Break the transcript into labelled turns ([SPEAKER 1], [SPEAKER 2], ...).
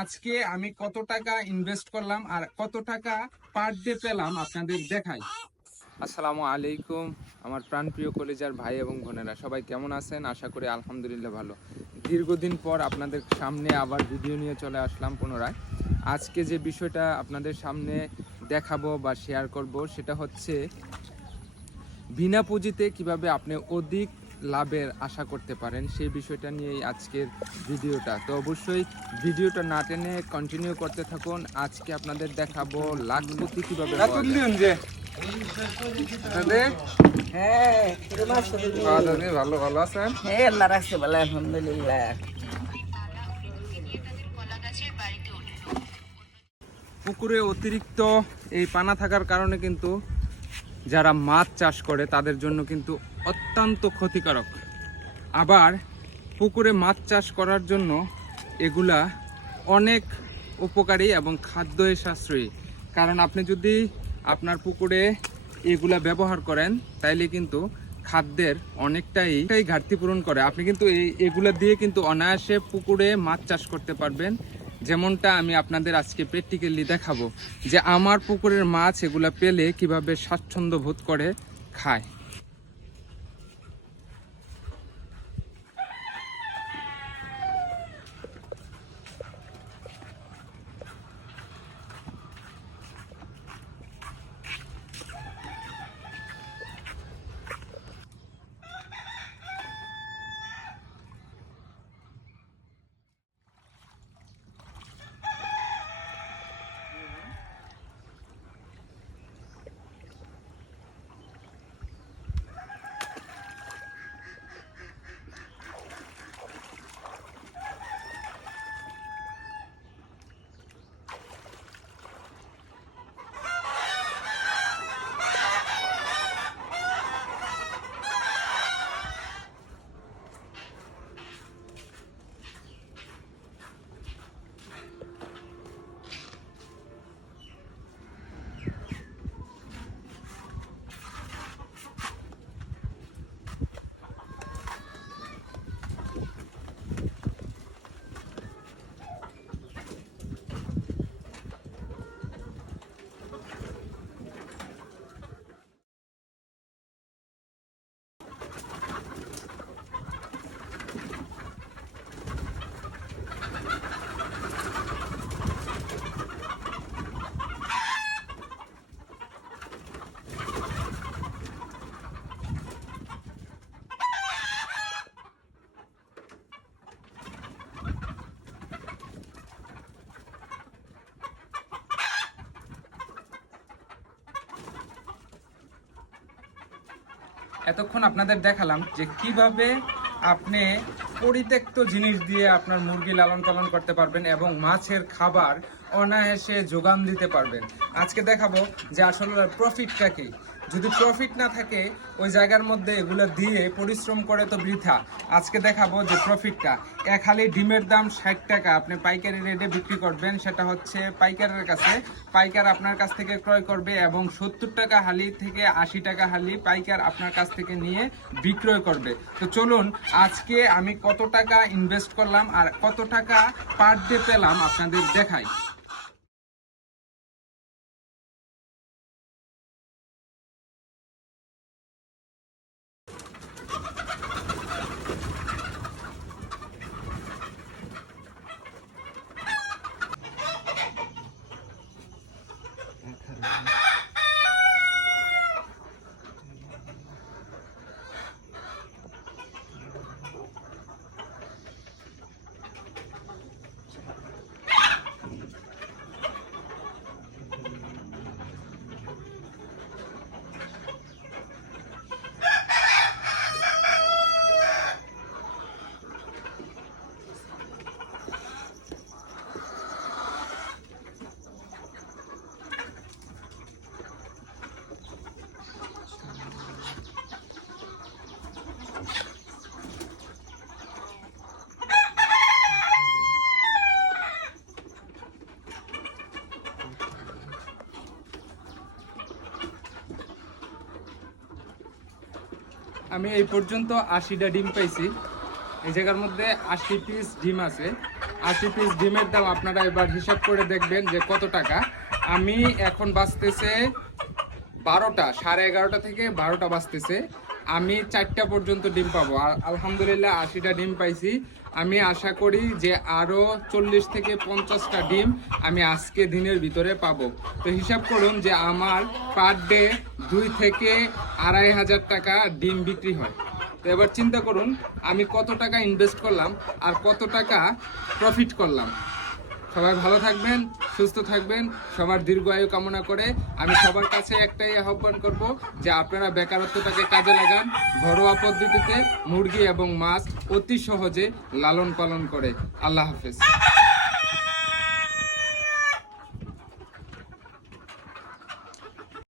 [SPEAKER 1] আজকে আমি কত টাকা ইনভেস্ট করলাম আর কত টাকা পার ডে পেলাম আপনাদের দেখাই। আসসালামু আলাইকুম, আমার প্রাণপ্রিয় কলেজার ভাই এবং বোনেরা, সবাই কেমন আছেন? আশা করি আলহামদুলিল্লাহ ভালো। দীর্ঘদিন পর আপনাদের সামনে আবার ভিডিও নিয়ে চলে আসলাম পুনরায়। আজকে যে বিষয়টা আপনাদের সামনে দেখাবো বা শেয়ার করব, সেটা হচ্ছে বিনা পুঁজিতে কীভাবে আপনি অধিক লাভের আশা করতে পারেন সেই বিষয়টা নিয়েই আজকের ভিডিওটা। তো অবশ্যই ভিডিওটা না টেনে কন্টিনিউ করতে থাকুন। আজকে আপনাদের দেখাবো লাখপতি কীভাবে
[SPEAKER 2] হ্যাঁ
[SPEAKER 1] ভালো ভালো আছেন?
[SPEAKER 2] হ্যাঁ আল্লাহ রাখছে ভালো আলহামদুলিল্লাহ।
[SPEAKER 1] পুকুরে অতিরিক্ত এই পানা থাকার কারণে কিন্তু যারা মাছ চাষ করে তাদের জন্য কিন্তু অত্যন্ত ক্ষতিকারক। আবার পুকুরে মাছ চাষ করার জন্য এগুলা অনেক উপকারী এবং খাদ্যে সাশ্রয়ী। কারণ আপনি যদি আপনার পুকুরে এগুলা ব্যবহার করেন, তাইলে কিন্তু খাদ্যের অনেকটাই ঘাটতি পূরণ করে। আপনি কিন্তু এই এগুলা দিয়ে কিন্তু অনায়াসে পুকুরে মাছ চাষ করতে পারবেন। যেমনটা আমি আপনাদের আজকে প্র্যাকটিক্যালি দেখাবো যে আমার পুকুরের মাছ এগুলা পেলে কীভাবে স্বাচ্ছন্দ্য বোধ করে খায়। এতক্ষণ আপনাদের দেখালাম যে কীভাবে আপনি পরিত্যক্ত জিনিস দিয়ে আপনার মুরগি লালন পালন করতে পারবেন এবং মাছের খাবার অনায়াসে যোগান দিতে পারবেন। আজকে দেখাবো যে আসলে প্রফিটটা কি। যদি প্রফিট না থাকে, ওই জায়গার মধ্যে এগুলো দিয়ে পরিশ্রম করে তো বৃথা। আজকে দেখাবো যে প্রফিটটা এক হালি ডিমের দাম ষাট টাকা। আপনি পাইকারি রেটে বিক্রি করবেন, সেটা হচ্ছে পাইকারের কাছে। পাইকার আপনার কাছ থেকে ক্রয় করবে এবং সত্তর টাকা হালি থেকে আশি টাকা হালি পাইকার আপনার কাছ থেকে নিয়ে বিক্রয় করবে। তো চলুন, আজকে আমি কত টাকা ইনভেস্ট করলাম আর কত টাকা পার ডে পেলাম আপনাদের দেখাই। Mm-hmm. আমি এই পর্যন্ত আশিটা ডিম পাইছি। এই জায়গার মধ্যে আশি পিস ডিম আছে। আশি পিস ডিমের দাম আপনারা এবার হিসাব করে দেখবেন যে কত টাকা। আমি এখন বাঁচতেছে বারোটা, সাড়ে এগারোটা থেকে বারোটা বাজতেছে আমি চারটা পর্যন্ত ডিম পাবো। আর আলহামদুলিল্লাহ আশিটা ডিম পাইছি। আমি আশা করি যে আরও চল্লিশ থেকে পঞ্চাশটা ডিম আমি আজকে দিনের ভিতরে পাবো। তো হিসাব করুন যে আমার পার ডে দুই থেকে আড়াই হাজার টাকা ডিম বিক্রি হয়। তো এবার চিন্তা করুন, আমি কত টাকা ইনভেস্ট করলাম আর কত টাকা প্রফিট করলাম। সবাই ভালো থাকবেন, সুস্থ থাকবেন, সবার দীর্ঘ আয়ু কামনা করে আমি সবার কাছে একটাই আহ্বান করব যে আপনারা বেকারত্বটাকে কাজে লাগান, ঘরোয়া পদ্ধতিতে মুরগি এবং মাছ অতি সহজে লালন পালন করে। আল্লাহ হাফেজ।